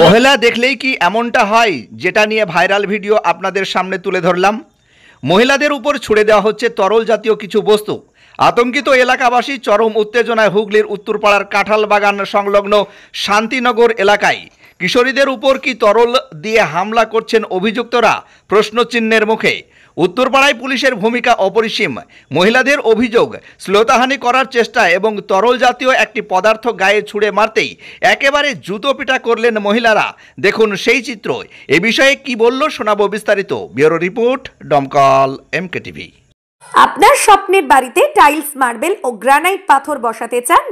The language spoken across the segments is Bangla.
মহিলা দেখলেই কি এমনটা হয়, যেটা নিয়ে ভাইরাল ভিডিও আপনাদের সামনে তুলে ধরলাম। মহিলাদের উপর ছুড়ে দেওয়া হচ্ছে তরল জাতীয় কিছু বস্তু। আতঙ্কিত এলাকাবাসী, চরম উত্তেজনায় হুগলির উত্তরপাড়ার কাঁঠাল বাগান সংলগ্ন শান্তিনগর এলাকায়। কিশোরীদের উপর কি তরল দিয়ে হামলা করছেন অভিযুক্তরা, প্রশ্নচিহ্নের মুখে। উত্তরপাড়ায় পুলিশের ভূমিকা অপরিসীম। মহিলাদের অভিযোগ, শ্লীলতাহানি করার চেষ্টা এবং তরল জাতীয় একটি পদার্থ গায়ে ছুঁড়ে মারতেই একেবারে জুতো পিটা করলেন মহিলারা। দেখুন সেই চিত্র। এ বিষয়ে কি বলল শোনাবো বিস্তারিত। Bureau report, Domkal MK TV। আপনার স্বপ্নের বাড়িতে টাইলস, মার্বেল ও গ্রানাইট পাথর বসাতে চান,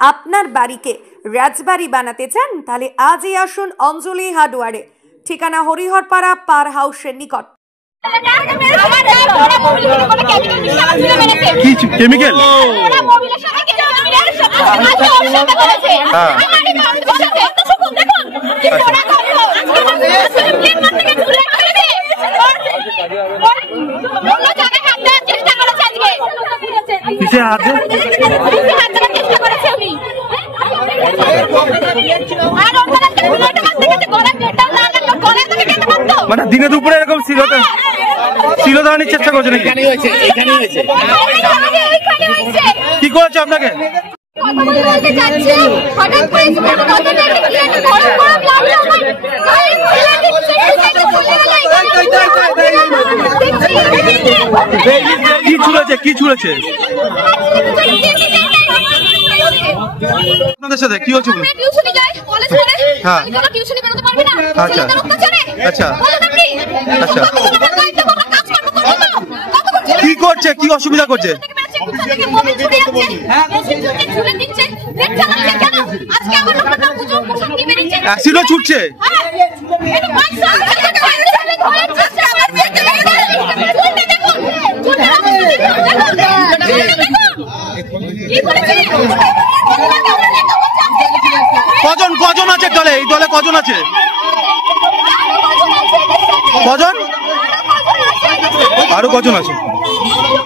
আপনার বাড়িকে রাজবাড়ি বানাতে চান, তাহলে আজই আসুন অঞ্জলি হার্ডওয়্যারে। ঠিকানা হরিহরপাড়া পার হাউসের নিকট। কেমিক্যাল মানে দিনে দুপুরে এরকম শ্লীলতাহানির চেষ্টা করছে নাকি? কি করেছে আপনাকে? কি ছুড়েছে আপনাদের সাথে? কি হচ্ছে? হ্যাঁ, আচ্ছা আচ্ছা আচ্ছা। কি করছে? কি অসুবিধা করছে? অ্যাসিডও ছুটছে। কজন আছে দলে? এই দলে কজন আছে? কজন? আরো কজন আছে?